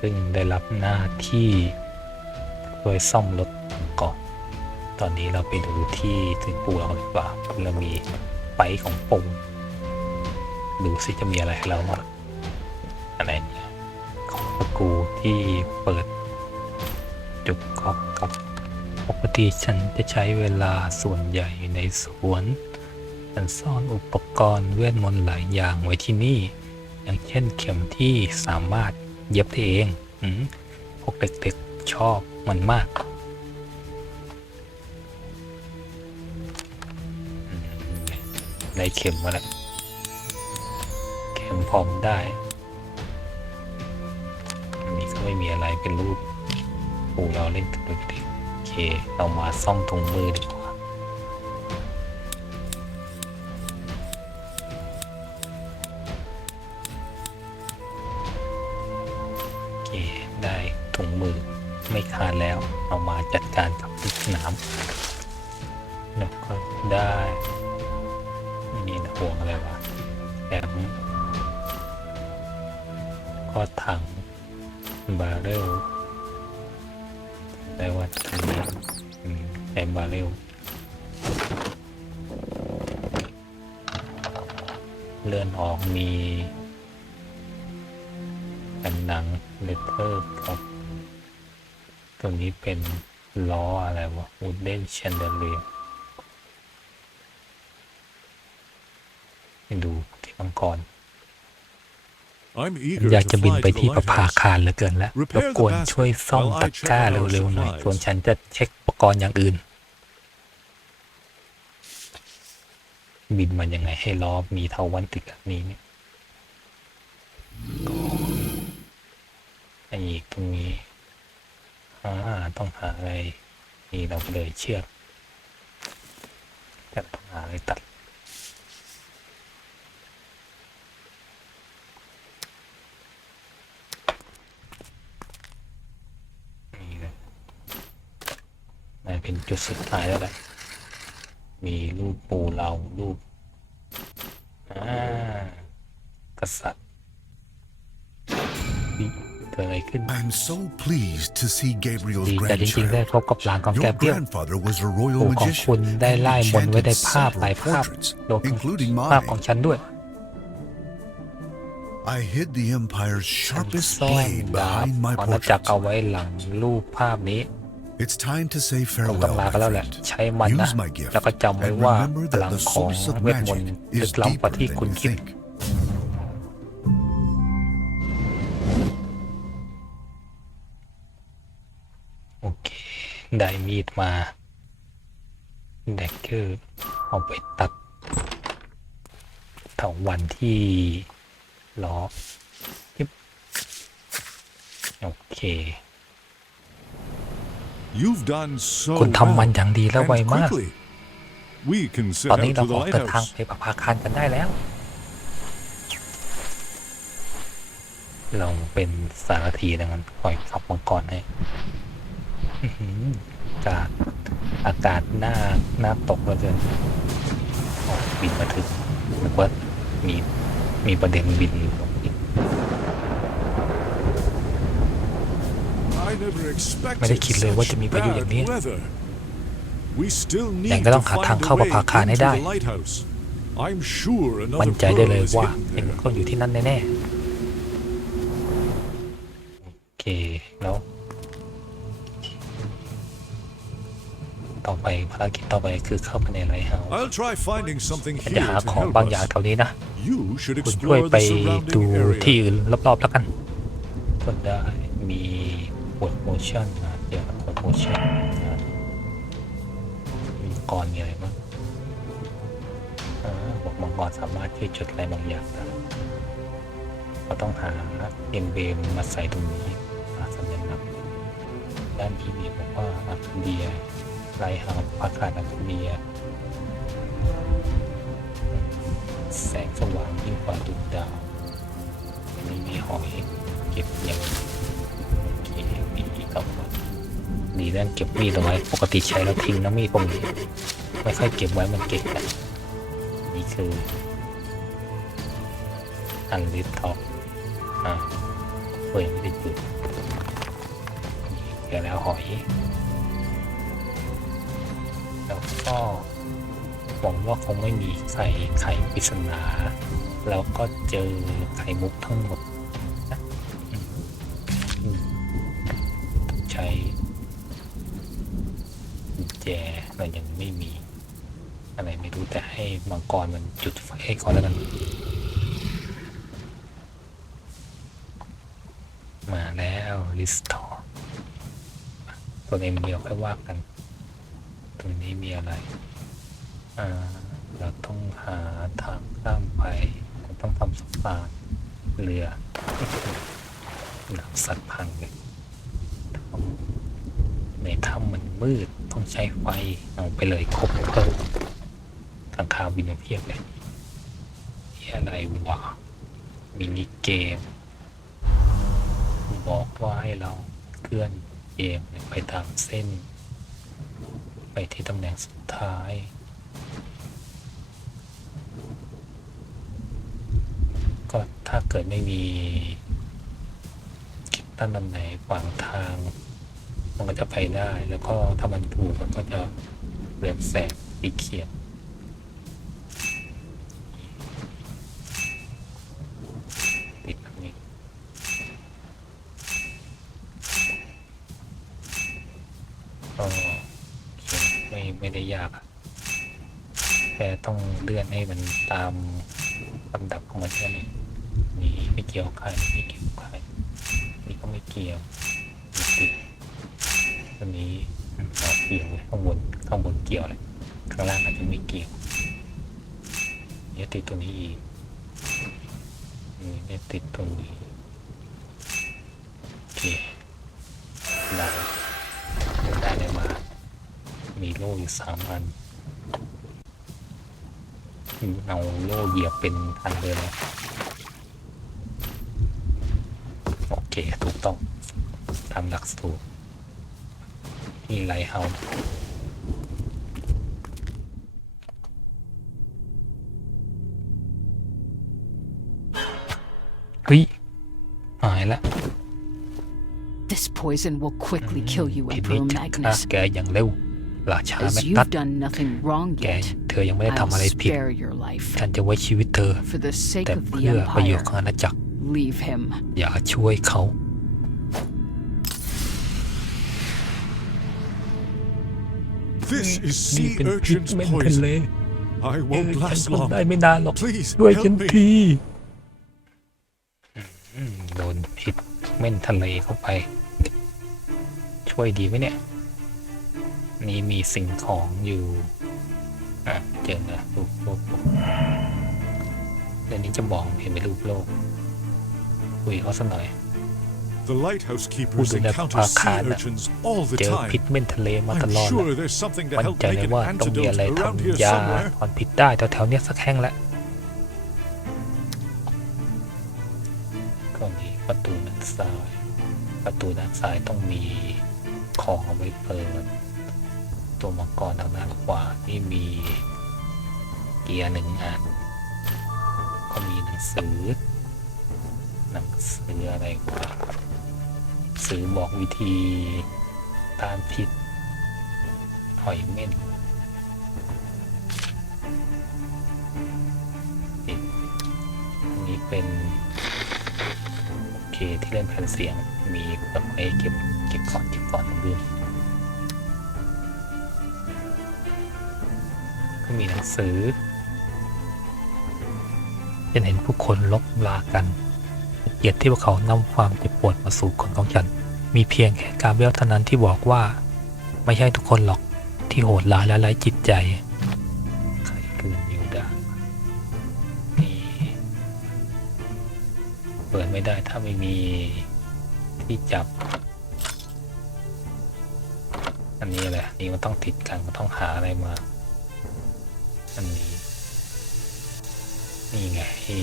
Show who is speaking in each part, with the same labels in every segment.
Speaker 1: ซึ่งได้รับหน้าที่ช่วยซ่อมรถก่อน ตอนนี้เราไปดูที่ถึงปูเราดีกว่าเรามีไปของปูดูสิจะมีอะไรให้เราบ้างอะไรเนี่ยของตะกูที่เปิด จุกก๊อกกับปกติฉันจะใช้เวลาส่วนใหญ่อยู่ในสวนฉันซ่อนอุปกรณ์เวทมนต์หลายอย่างไว้ที่นี่ อย่างเช่นเข็มที่สามารถ เย็บได้เองอมพวกเด็กๆชอบมันมากอืมได้เข็มมาแล้ว เข็มพร้อมได้ อันนี้ก็ไม่มีอะไรเป็นรูปปู่เราเล่นกับเด็กๆโอเค เรามาซ่อมถุงมือดีกว่า เรลได้ว่าถังนี้อืมบาเรลเลื่อนออกมีแผ่นหนังเลเทอร์ครับ ตัวนี้เป็นล้ออะไรวะ wooden chandelier ให้ดูที่มังกร
Speaker 2: I'm
Speaker 1: ฉัน
Speaker 2: eager
Speaker 1: อยาก
Speaker 2: to
Speaker 1: จะบิน
Speaker 2: fly
Speaker 1: ไป
Speaker 2: to the
Speaker 1: ที่ประภา
Speaker 2: lighthouse.
Speaker 1: คารเหลือเกินแล้ว
Speaker 2: Repair
Speaker 1: ร
Speaker 2: the
Speaker 1: บกวน
Speaker 2: basket
Speaker 1: ช่วยซ่อม
Speaker 2: while I
Speaker 1: ตะ
Speaker 2: check
Speaker 1: กร้า
Speaker 2: out our
Speaker 1: เร็วๆหน่อย
Speaker 2: supplies.
Speaker 1: ส่วนฉันจะเช็คอุปกรณ์อย่างอื่น บินมันยังไงให้ล้อมีเทาวันติดแบบนี้เนี่ยไอ้อีกตรงนี้อ่าต้องหาอะไรนี่เราก็เลยเชือกจะต้องหาอะไรตัด นี่นะน่าเป็น จุดสุดท้ายแล้วแหละ มีรูปปูเรารูปอ่ากษัตริย์นี่เกิดอะไรขึ้น
Speaker 3: I'm so pleased to see Gabriel's
Speaker 1: ดีแต่จริงๆได้
Speaker 3: grandchild.
Speaker 1: พบกับหลานของแก
Speaker 3: Your
Speaker 1: เปรี้ยว
Speaker 3: grandfather was a royal
Speaker 1: ปู่ของคุณ
Speaker 3: magician
Speaker 1: ได้
Speaker 3: and
Speaker 1: ไล่มนต์ไว้ใน
Speaker 3: enchanted
Speaker 1: ภาพหลาย
Speaker 3: several
Speaker 1: ภาพ
Speaker 3: portraits,
Speaker 1: รวมทั้ง
Speaker 3: including
Speaker 1: ภาพของ
Speaker 3: mine.
Speaker 1: ฉันด้วย
Speaker 3: I hid the empire's
Speaker 1: ฉัน
Speaker 3: sharpest
Speaker 1: ซ่อน
Speaker 3: blade
Speaker 1: ดาบ
Speaker 3: behind my
Speaker 1: ของอาณาจักร
Speaker 3: portraits.
Speaker 1: เอาไว้หลังรูปภาพนี้
Speaker 3: It's time to say
Speaker 1: เรา
Speaker 3: farewell,
Speaker 1: ต้องลา
Speaker 3: my
Speaker 1: กันแล้วแหละ
Speaker 3: friend.
Speaker 1: ใช้มันนะ
Speaker 3: Use my gift
Speaker 1: แล้วก็จำไว้
Speaker 3: and
Speaker 1: ว่า
Speaker 3: remember
Speaker 1: พ
Speaker 3: that
Speaker 1: ลัง
Speaker 3: the
Speaker 1: ของ
Speaker 3: source of
Speaker 1: เวทมนต์
Speaker 3: magic
Speaker 1: ลึ
Speaker 3: is
Speaker 1: กล้ำกว่า
Speaker 3: deeper
Speaker 1: ที่
Speaker 3: than
Speaker 1: คุณ
Speaker 3: you
Speaker 1: คิด
Speaker 3: think.
Speaker 1: โอเค ได้มีดมาแดกเกอร์เอาไปตัดเถาวันที่ล้อปิ๊บโอเค
Speaker 2: You've done so
Speaker 1: คุณทำมัน
Speaker 2: well,
Speaker 1: อย่างดีและ
Speaker 2: and
Speaker 1: ไวมาก
Speaker 2: quickly. We can
Speaker 1: ตอ
Speaker 2: set
Speaker 1: นนี้
Speaker 2: out
Speaker 1: เรา
Speaker 2: to the
Speaker 1: ออกเดินทาง
Speaker 2: lighthouse.
Speaker 1: ไปประภาคารกันได้แล้ว เราเป็นสารทีดังนั้นคอยขับมังกรให้อื้อหืออากาศอากาศหน้าหน้าตกเหลือเกินโอ้บินมาถึงนึกว่ามีมีประเด็นบินอยู่ตรงนี้
Speaker 2: I never expected
Speaker 1: ไม่ได้คิดเลยว่าจะมี
Speaker 2: such
Speaker 1: พายุอย่างนี้
Speaker 2: bad weather. We still
Speaker 1: ยัง
Speaker 2: need
Speaker 1: ก็
Speaker 2: to
Speaker 1: ต้องหาทาง
Speaker 2: find
Speaker 1: เข้า
Speaker 2: a
Speaker 1: ประ
Speaker 2: way
Speaker 1: ภาคารให้
Speaker 2: into
Speaker 1: ได้
Speaker 2: the lighthouse. I'm sure
Speaker 1: มั่
Speaker 2: another
Speaker 1: นใจได้เลย
Speaker 2: pearl is
Speaker 1: ว่า
Speaker 2: hidden
Speaker 1: เป็น
Speaker 2: there.
Speaker 1: คนอยู่ที่นั่นแน่ๆ โอเค แล้ว ต่อไปภารกิจต่อไปคือเข้าไปในไรเฮาส์
Speaker 2: I'll try finding something
Speaker 1: ฉัน
Speaker 2: here
Speaker 1: จะหา
Speaker 2: to
Speaker 1: ของ
Speaker 2: help
Speaker 1: บางอย่าง
Speaker 2: us.
Speaker 1: แถวนี้นะ
Speaker 2: You should
Speaker 1: คุณช่วย
Speaker 2: explore
Speaker 1: ไป
Speaker 2: the
Speaker 1: ดู
Speaker 2: surrounding
Speaker 1: ที่
Speaker 2: area.
Speaker 1: อื่นรอบๆแล้วกันก็ได้มี บทโมชั่นนะเดี๋ยวบทโมชั่นนะมีก่อนมีอะไรบ้างบอกมังกรสามารถช่วยจดอะไรบางอย่างได้เราต้องหาเอ็มเบมมาใส่ตรงนี้หาสัญลักษณ์ด้านที่มีบอกว่าอาคเดียไรฮาอาคารอาคเดีย แสงสว่างยิ่งกว่าดวงดาวม่มีหอยเก็บอย่า ดีเรื่องเก็บมีดเอาไว้ ปกติใช้แล้วทิ้งนะมีดพวกนี้ไม่ค่อยเก็บไว้มันเก็บกันนี่คืออันลิทท็อปอ่าเฟยไม่ได้จุดเจอแล้วหอย แล้วก็หวังว่าคงไม่มีไข่ไข่ปริศนา แล้วก็เจอไข่มุกทั้งหมด มังกรมันจุดไฟให้ก่อนแล้วกัน มาแล้วลิสตอร์ตัวเอ็มเดียวค่อยว่ากัน ตรงนี้มีอะไร อ่า เราต้องหาทางข้ามไป ต้องทำสะพาเรือหนังสัตว์พังเลยในถ้ำมันมืดต้องใช้ไฟ เอาไปเลยครบเพิ่ม ทางคาวบินเพียบเลยนี่อะไรวะมินิเกม บอกว่าให้เราเคลื่อนเกมไปตามเส้น ไปที่ตำแหน่งสุดท้ายก็ถ้าเกิดไม่มีกิจตั้งตำแหน่งขวางทาง มันก็จะไปได้ แล้วก็ถ้ามันถูกมันก็จะเรืองแสงสีเขียวติดแบบนี้ ก็เขียนไม่ไม่ได้ยากอะแค่ต้องเลื่อนให้มันตามลำดับของมันแค่นี้นี่ไม่เกี่ยวใครไม่เกี่ยวใครนี่ก็ไม่เกี่ยวม่ติดตัวนี้เอาเกี่ยวเข้างบนข้างบนเกี่ยวเลยข้างล่างอาจจะไม่เกี่ยวเนี่ยติดตัวนี้อีกนี่เนี่ยติดตรงนี้โอเคได้ได้เลยมา มีโล่อยู่สามอัน เอาโล่เหยียบเป็นอันเลยนะโอเค ถูกต้องตามหลักสูตรนี่ไลท์เฮาส์เฮ้ย หายละ
Speaker 4: This poison will quickly kill you,
Speaker 1: ทีนี้
Speaker 4: Emperor
Speaker 1: จะฆ่า
Speaker 4: Magnus.
Speaker 1: แกอย่างเร็วราชา
Speaker 4: As
Speaker 1: แมกนัส
Speaker 4: you've done nothing wrong
Speaker 1: แก
Speaker 4: yet,
Speaker 1: เธ อยังไม่ได้
Speaker 4: I'll
Speaker 1: ทำอะไรผิด
Speaker 4: spare your life.
Speaker 1: ฉันจะไว้ชีวิตเธอ
Speaker 4: For the sake
Speaker 1: แต่
Speaker 4: of
Speaker 1: เพื่
Speaker 4: the
Speaker 1: อประโยช
Speaker 4: Empire,
Speaker 1: น์ของอาณาจักร
Speaker 4: leave him.
Speaker 1: อย่าช่วยเขา
Speaker 2: This is
Speaker 1: นี่
Speaker 2: sea
Speaker 1: เป็นพิษ
Speaker 2: urchin's
Speaker 1: เม่นทะเล
Speaker 2: poison. I
Speaker 1: เออ
Speaker 2: won't
Speaker 1: ฉัน
Speaker 2: last
Speaker 1: ทนได้
Speaker 2: long.
Speaker 1: ไม่นานหรอก
Speaker 2: Please
Speaker 1: ด้วยฉัน
Speaker 2: help me.
Speaker 1: ทีอืมโดนพิษเม่นทะเลเข้าไป ช่วยดีไหมเนี่ย นี่มีสิ่งของอยู่ อะเจอนะรูปโลกเดี๋ยวนี้จะบอกเห็นเป็นรูปโลกคุยเขาสักหน่อย
Speaker 2: The lighthouse keepers
Speaker 1: Who did that
Speaker 2: encounter sea
Speaker 1: Pakana?
Speaker 2: urchins all the
Speaker 1: เจอ
Speaker 2: time.
Speaker 1: พิษเม่นทะเลมาต
Speaker 2: I'm
Speaker 1: ลอด
Speaker 2: sure there's something to
Speaker 1: มั่น
Speaker 2: help
Speaker 1: ใจ
Speaker 2: make
Speaker 1: เลย
Speaker 2: an
Speaker 1: ว่าต้องมีอะไร
Speaker 2: antidote around here
Speaker 1: ทำยา
Speaker 2: somewhere.
Speaker 1: ถอนพิษได้แถวๆเนี้ยสักแห่งละก็มีประตูด้านซ้าย ประตูด้านซ้ายต้องมีของเอาไว้เปิด ตัวมังกรทางด้านขวานี่มีเกียร์หนึ่งอันก็มีหนังสือ หนังสืออะไรวะหนังสือบอกวิธีต้านพิษหอยเม่นอันนี้เป็น โอเคที่เล่นแผ่นเสียงมีแบบให้เก็บเก็บก่อนเก็บก่อนลืม มีหนังสือฉันเห็นผู้คนลบลากันเกียรติที่พวกเขานำความเจ็บปวดมาสู่คนของฉัน มีเพียงแค่การเบรียลเท่านั้นที่บอกว่า ไม่ใช่ทุกคนหรอกที่โหดร้ายและไร้จิตใจใครคือนิวดานี่เปิดไม่ได้ถ้าไม่มีที่จับ อันนี้แหละนี่มันต้องติดกันมันต้องหาอะไรมา นี่ไง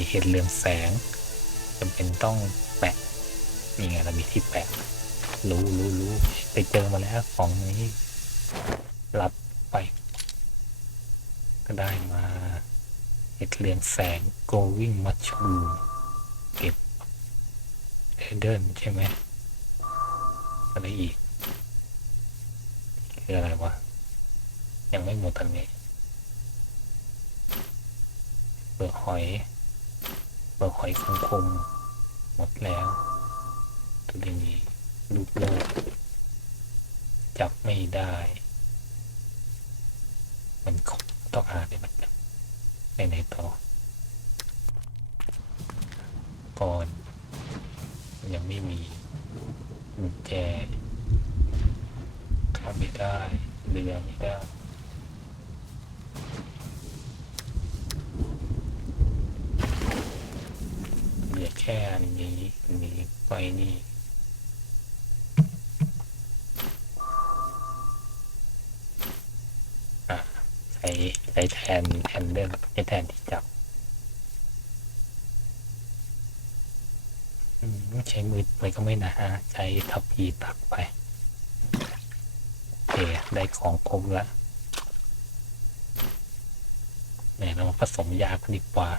Speaker 1: เห็ดเรืองแสงจำเป็นต้องแปะนี่ไงเรามีที่แปะรู้รู้รู้ไปเจอมาแล้วของนี้รับไป ก็ได้มาเห็ดเรืองแสง going mushroom เก็บเอเดนใช่ไหมอะไรอีกคืออะไรวะ ยังไม่หมดอันนี้ เปลือกหอย เปลือกหอยคงคมๆหมดแล้ว ตัวนี้ลูกโลกจับไม่ได้ มันคงต้องหาได้มันไปไหนต่อ ก่อน ยังไม่มีกุญแจเข้าไม่ได้เรือไม่ได้ เหลือแค่อันนี้อันนี้ไปนี่ อะใช้ใช้แทนแทนเดิมใช้แทนที่จับอืมใช้มือไปก็ไม่นะฮะใช้ทัพพีตักไปโอเคได้ของครบแล้วเนี่ยเรามาผสมยากันดีกว่า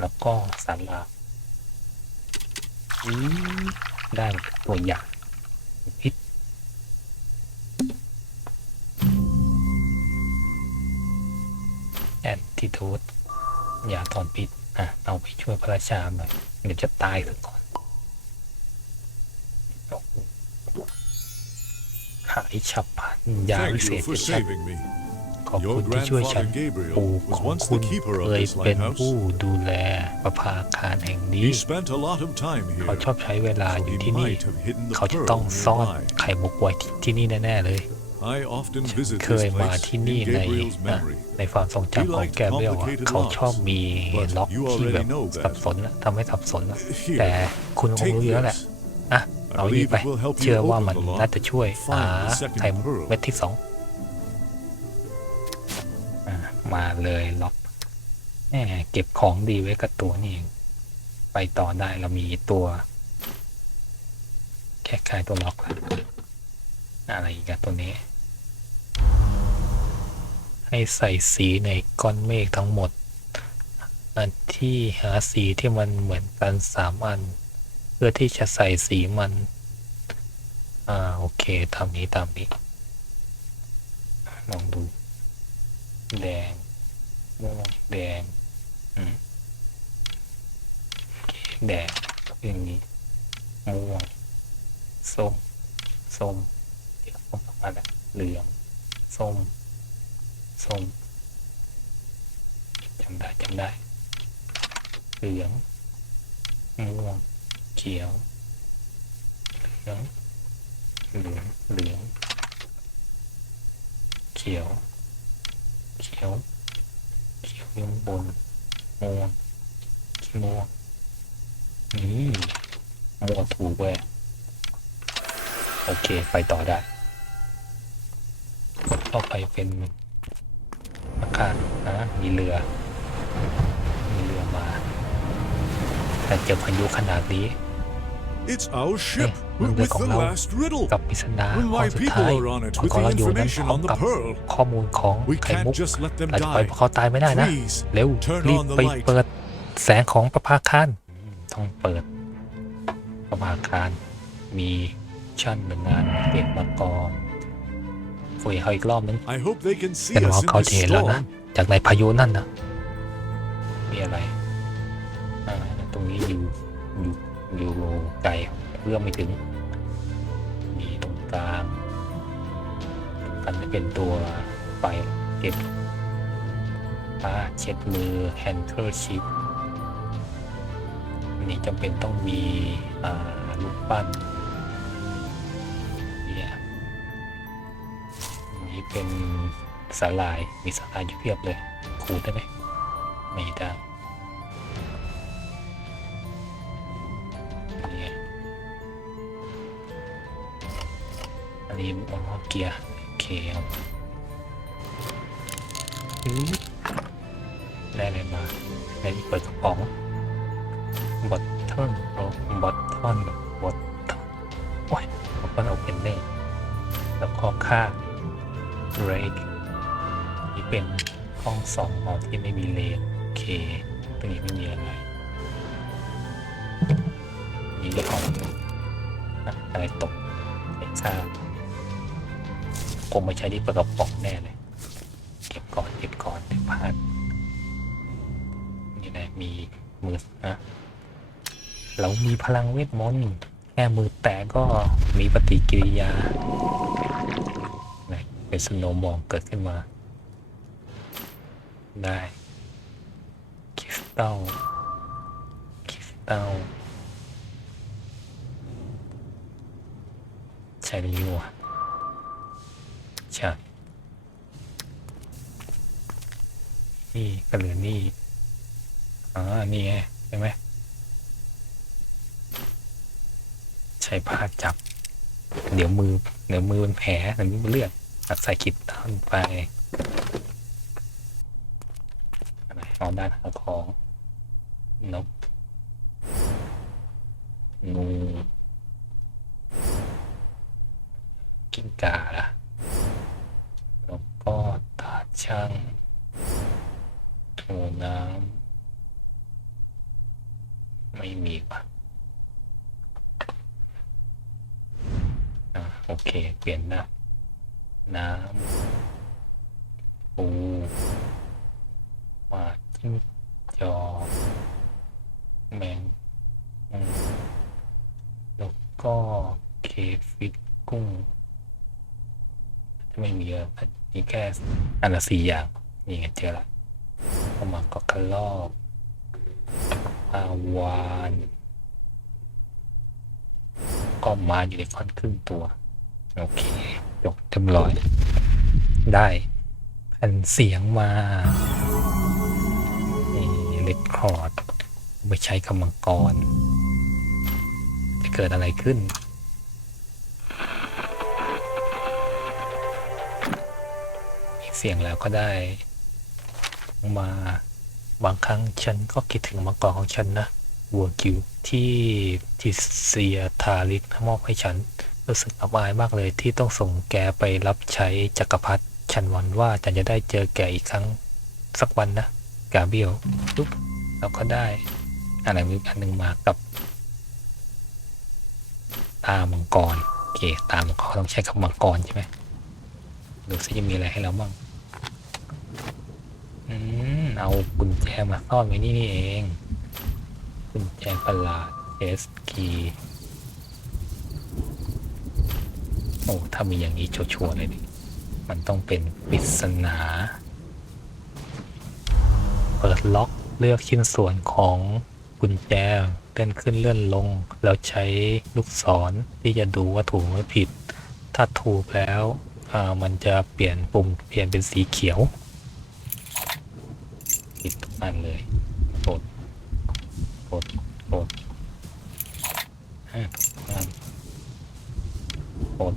Speaker 1: แล้วก็สาลาอืมได้ตัวอย่างพิษแอนติทูดยาถอนพิษอะเอาไปช่วยพระราชาหน่อยเดี๋ยวจะตายซะก่อนหายฉับพลันยาวิเศษ
Speaker 2: for
Speaker 1: จะ ขอบ
Speaker 2: Your
Speaker 1: คุณที่ช่วยฉัน
Speaker 2: grandfather
Speaker 1: ปู่
Speaker 2: Gabriel
Speaker 1: ของ
Speaker 2: was once
Speaker 1: คุ
Speaker 2: the
Speaker 1: ณ
Speaker 2: keeper
Speaker 1: เค
Speaker 2: of
Speaker 1: ย
Speaker 2: this
Speaker 1: เป็น
Speaker 2: lighthouse.
Speaker 1: ผู้ดูแลประภาคารแห่งนี้
Speaker 2: He spent a lot of time
Speaker 1: เขา
Speaker 2: here.
Speaker 1: ชอบใช้เวลา
Speaker 2: So
Speaker 1: อยู่
Speaker 2: he
Speaker 1: ที่นี่
Speaker 2: might have hidden the
Speaker 1: เขาจะ
Speaker 2: pearl
Speaker 1: ต้องซ่อน
Speaker 2: nearby.
Speaker 1: ไข่มุกไว้ที่ที่นี่แน่ ๆ เลย
Speaker 2: I often visit
Speaker 1: เค
Speaker 2: this
Speaker 1: ยมา
Speaker 2: place
Speaker 1: ที่
Speaker 2: in
Speaker 1: นี่ใน
Speaker 2: Gabriel's
Speaker 1: อะ
Speaker 2: memory.
Speaker 1: ในความทรงจำของแกเบรียลอะเขาชอบมีล็อกที่แบบสับสนอะทำให้สับสนอะแต่
Speaker 2: Here,
Speaker 1: คุณคง
Speaker 2: take
Speaker 1: รู้อยู่แล้วแหละ
Speaker 2: this.
Speaker 1: อะ
Speaker 2: I
Speaker 1: เอานี่
Speaker 2: believe
Speaker 1: ไป
Speaker 2: it will help
Speaker 1: เชื่อ
Speaker 2: you
Speaker 1: ว่า
Speaker 2: open
Speaker 1: มัน
Speaker 2: the lock.
Speaker 1: น่าจะช่วยหา
Speaker 2: Find the second
Speaker 1: ไข่มุก
Speaker 2: pearl.
Speaker 1: เม็ดที่สองอะ มาเลยล็อกแหมเก็บของดีไว้กับตัวนี่เองไปต่อได้เรามีตัว แค่คลายตัวล็อกแล้วอะไรอีกตัวนี้ ให้ใส่สีในก้อนเมฆทั้งหมด อันที่หาสีที่มันเหมือนกันสามอัน เพื่อที่จะใส่สีมัน อ่า โอเคตามนี้ตามนี้ลองดู แดงม่วงแดงอืมโอเคแดงอย่างนี้ม่วงส้มส้มเดี๋ยวส้มสองอันละเหลืองส้มส้มจำได้จำได้ เหลืองม่วงเขียวเหลืองเหลืองเหลืองเขียวเขียวเขียวบนม่วงม่วงนี่ม่วงถูกเว้ยโอเค ไปต่อได้กดเข้าไปเป็นอาคารนะมีเรือ มีเรือมา แต่เจอพายุขนาดนี้
Speaker 2: It's our ship
Speaker 1: Eh,
Speaker 2: with,
Speaker 1: hindi
Speaker 2: with
Speaker 1: ko
Speaker 2: the
Speaker 1: alam.
Speaker 2: last riddle.
Speaker 1: กับปริศนาข้
Speaker 2: And
Speaker 1: อ
Speaker 2: my
Speaker 1: สุด
Speaker 2: people
Speaker 1: ท้าย
Speaker 2: are on it
Speaker 1: ของ
Speaker 2: with
Speaker 1: ก
Speaker 2: the
Speaker 1: รอยู่นั้น
Speaker 2: information
Speaker 1: พร้อม
Speaker 2: on the
Speaker 1: กับ
Speaker 2: pearl.
Speaker 1: ข้อมูลของ
Speaker 2: We
Speaker 1: ไข่มุ
Speaker 2: can't
Speaker 1: ก
Speaker 2: just let them
Speaker 1: เราจะปล่อย
Speaker 2: die.
Speaker 1: พวกเขาตายไม่ได้นะ
Speaker 2: Please,
Speaker 1: เร็ว
Speaker 2: turn
Speaker 1: รีบ
Speaker 2: on the
Speaker 1: ไป
Speaker 2: light.
Speaker 1: เปิดแสงของประภาคารอืมต้องเปิด ประภาคารมีชั่นหนึ่งงานเก็บมากองคุยเขาอีกรอบนึง
Speaker 2: I hope they can see
Speaker 1: เป็น
Speaker 2: us
Speaker 1: ว่า
Speaker 2: in
Speaker 1: เขาจะ
Speaker 2: this
Speaker 1: เห็นแล้วนะ
Speaker 2: storm.
Speaker 1: จากในพายุนั่นนะมีอะไรอ่าตรงนี้อยู่อยู่ อยู่ไกลเรื่องไม่ถึง มีตรงกลางกันจะเป็นตัวไฟเก็บผ้าเช็ดมือแฮนเ e อร์ชิพนี่จำเป็นต้องมีลูกปั้นเนี่ยนนี่เป็นสาลาย มีสาลายอยู่เพียบเลยขูดได้ไหมไม่ได้ นนี้อ๋อเกียร์โอเคครับอืมได้อะไรมาได้เปิดกระป๋องบอทเทิลบอททอนบอทโอ้ยผมก็เอาเป็นได้แล้วก็ค่าเรกนี่เป็นห้องสองหอที่ไม่มีเลนโอเคตรงนี้ไม่มีอะไรนี่ห้องอะไรตกใส่ค่า คงไม่ใช่ที่ประกระป๋องแน่เลย เก็บก่อนเก็บก่อนเดี๋ยวพลาดนี่นะมีมือนะเรามีพลังเวทมนต์แค่มือแตะก็มีปฏิกิริยานะเป็นสโนว์บอลเกิดขึ้นมา ได้คริสตัลคริสตัลใช่หรือไม่ วะนี่ก็เหลือนี่อ่านี่ไงใช่ไหมใช้ผ้าจับ เดี๋ยวมือเดี๋ยวมือเป็นแผลเดี๋ยวมือเป็นเลือดอัดใส่คิดต้นไปอะไรเอาด้านหาของนกงูกิ้งก่าล่ะแล้วก็ตา ช่างถูน้ำไม่มีป่ะอะโอเค เปลี่ยนนะ น้ำปูหมาจิ้งจอกแมงมุมแล้วก็เคฟิตกุ้ง จะไม่มีเยอะ มีแค่อันละสี่อย่างนี่ไงเจอละปลาหมาก็กระลอกปลาวานก็มาอยู่ในคอนครึ่งตัว โอเคจบเรียบร้อย ได้แผ่นเสียงมานี่เลคคอร์ดไปใช้กำมังกร จะเกิดอะไรขึ้น เสียงแล้วก็ได้มาบางครั้งฉันก็คิดถึงมังกรของฉันนะวัวกิวที่ทิเซียทาริกมอบให้ฉัน รู้สึกอับอายมากเลยที่ต้องส่งแกไปรับใช้จักรพรรดิฉันหวังว่าฉันจะได้เจอแกอีกครั้งสักวันนะกาเบียวปุ๊บเราก็ได้อะไรมีอันหนึ่งมากับ ตามังกรโอเคตามังกรต้องใช้กับมังกรใช่ไหมดูซิจะมีอะไรให้เราบ้าง อืมเอากุญแจมาซ่อนไว้นี่นี่เอง กุญแจประหลาด S key โอ้ถ้ามีอย่างนี้ชัวร์เลยดิมันต้องเป็นปริศนา เปิดล็อกเลือกชิ้นส่วนของกุญแจเลื่อนขึ้นเลื่อนลง แล้วใช้ลูกศรที่จะดูว่าถูกหรือผิด ถ้าถูกแล้วอ่ามันจะเปลี่ยนปุ่มเปลี่ยนเป็นสีเขียว ผิดทุกอันเลยกดกดกดห้าห้ากด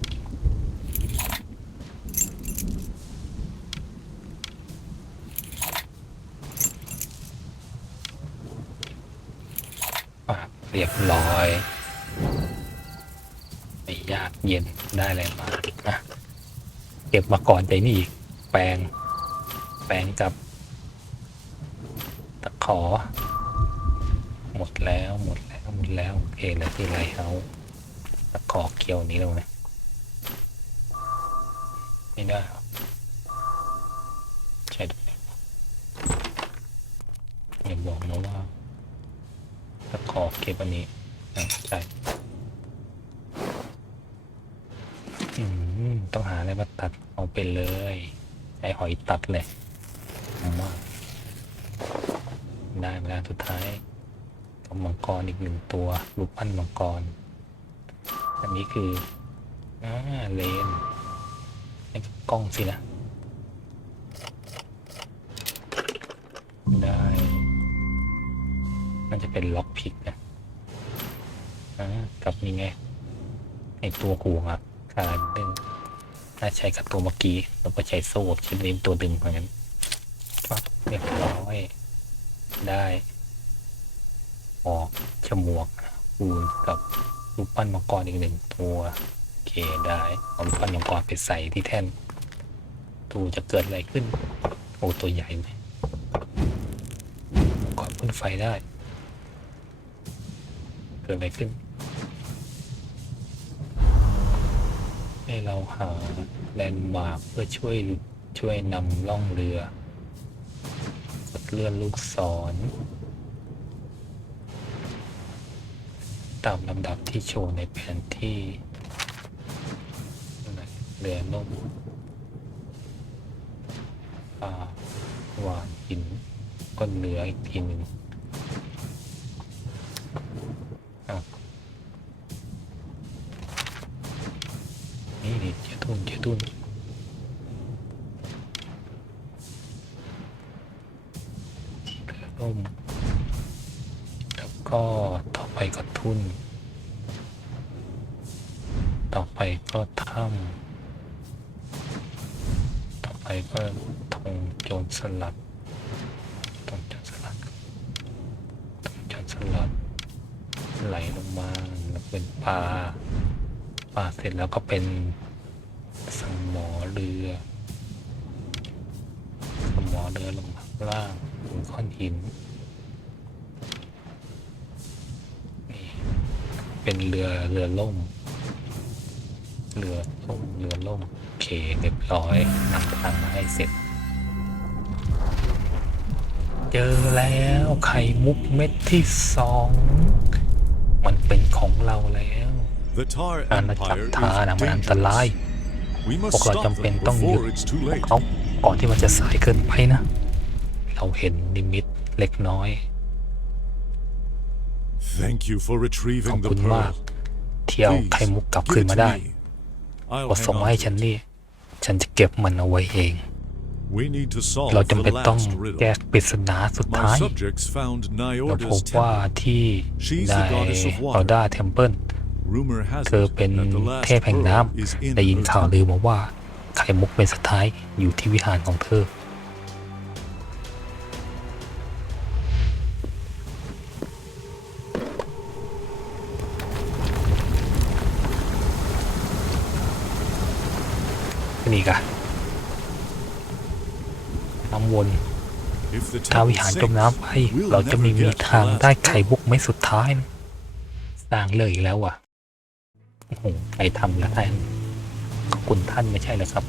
Speaker 1: ปากเรียบร้อยไม่ยากเย็นได้อะไรมาอะเก็บมาก่อนใจนี่อีก แปลง แปลงกับ อ หมดแล้วหมดแล้วหมดแล้วโอเคเหลยที่ไรเขาตะขอเกี่ยวนี้ล้วนะไม่ได้ใช่ด้วยอย่าบอกนะว่าตะขอเก็บอันนี้อะใช่ต้องหาอะไรมาตัดเอาไปเลยใช้หอยตัดเลยเอามาก ได้มาแล้วสุดท้ายกับมังกรอีกหนึ่งตัวรูปปั้นมังกร อันนี้คืออ่าเลนนี่กล้องสินะ ได้น่าจะเป็นล็อกพิกนะอ่ากับนี่ไงไอตัวหัวการดึงน่าใช้กับตัวเมื่อกี้แล้วก็ใช้โซ่ชิ้นนี้ตัวดึงเหมือนกันเรียบร้อย ได้ออกฉมวกคูณกับรูปปั้นมังกรอีกหนึ่งตัวโอเคได้เอารูปปั้นมังกรไปใส่ที่แท่นดูจะเกิดอะไรขึ้น โอ้ตัวใหญ่ไหมมังกรพ่นไฟได้ เกิดอะไรขึ้น ให้เราหาแลนด์มาร์คเพื่อช่วยช่วยนำล่องเรือ เลื่อนลูกศร ตามลำดับที่โชว์ในแผนที่นั่นแหละเรือล่มปลาวานหินก้นเรืออีกทีหนึ่งนี่นี่เจ้าตุนเจ้าตุน รือล่ม แล้วก็ต่อไปก็ทุนต่อไปก็ถ้ำต่อไปก็ธงโจรสลัดธงโจรสลัดธงโจรสลัด ไหลลงมาแล้วเป็นปลาปลาเสร็จแล้วก็เป็นสมอเรือสมอเรือลงมาข้างล่างเป็นก้ อนหินนี่เป็นเรือเรือล่ม เรือล่มเรือล่มโอเคเรียบร้อยนำทางมาให้เสร็จ เจอแล้วไข่มุกเม็ดที่สอง มันเป็นของเราแล้ว
Speaker 2: The Tar
Speaker 1: อาณาจักร
Speaker 2: Empire
Speaker 1: ทานะ
Speaker 2: is
Speaker 1: มันอันตราย
Speaker 2: dangerous. We
Speaker 1: พว
Speaker 2: must
Speaker 1: กเรา
Speaker 2: stop
Speaker 1: จำเป็น
Speaker 2: them
Speaker 1: ต้องหยุด
Speaker 2: before it's too
Speaker 1: พวก
Speaker 2: late.
Speaker 1: เขาก่อนที่มันจะสายเกินไปนะ เราเห็นนิมิตเล็กน้อย
Speaker 2: Thank you for
Speaker 1: ขอบ
Speaker 2: retrieving the
Speaker 1: คุณมาก
Speaker 2: pearl.
Speaker 1: ที่เอา
Speaker 2: Please,
Speaker 1: ไข่มุกกลับ
Speaker 2: give
Speaker 1: คืน
Speaker 2: it
Speaker 1: มา
Speaker 2: to
Speaker 1: ได้
Speaker 2: me. I'll
Speaker 1: พอส่ง
Speaker 2: hang
Speaker 1: มาให้
Speaker 2: on
Speaker 1: ฉัน
Speaker 2: to it.
Speaker 1: นี่ ฉันจะเก็บมันเอาไว้เอง
Speaker 2: We need to solve
Speaker 1: เรา
Speaker 2: the
Speaker 1: จำเป็นต้อง
Speaker 2: last
Speaker 1: แก้
Speaker 2: riddle.
Speaker 1: ปริศนาสุด
Speaker 2: My
Speaker 1: ท้าย
Speaker 2: subjects found
Speaker 1: เราพ
Speaker 2: Nyorda's
Speaker 1: บว่า
Speaker 2: temple.
Speaker 1: ที่
Speaker 2: She's
Speaker 1: ใน
Speaker 2: the goddess of water.
Speaker 1: ออดาเทมเพิล
Speaker 2: Rumor has
Speaker 1: เธอ
Speaker 2: it
Speaker 1: เป็น
Speaker 2: that the
Speaker 1: เท
Speaker 2: last
Speaker 1: พแห่ง
Speaker 2: pearl
Speaker 1: น้
Speaker 2: is ำ in
Speaker 1: ได้ยิน
Speaker 2: her
Speaker 1: ข่าว
Speaker 2: temple.
Speaker 1: ลือมาว่าไข่มุกเป็นสุดท้ายอยู่ที่วิหารของเธอ นี่กะน้ำวน
Speaker 2: If the
Speaker 1: ถ้า
Speaker 2: temple
Speaker 1: วิหารจม
Speaker 2: sinks,
Speaker 1: น้ำไป
Speaker 2: we'll
Speaker 1: เราจะไม่
Speaker 2: never
Speaker 1: มี
Speaker 2: get the
Speaker 1: ทาง
Speaker 2: last
Speaker 1: ได้ไข่
Speaker 2: pearl.
Speaker 1: บุกไม่สุดท้ายนะสร้างเลยอีกแล้วอะโอ้โหใครทำก็ได้ขอบคุณท่านไม่ใช่เหรอครับ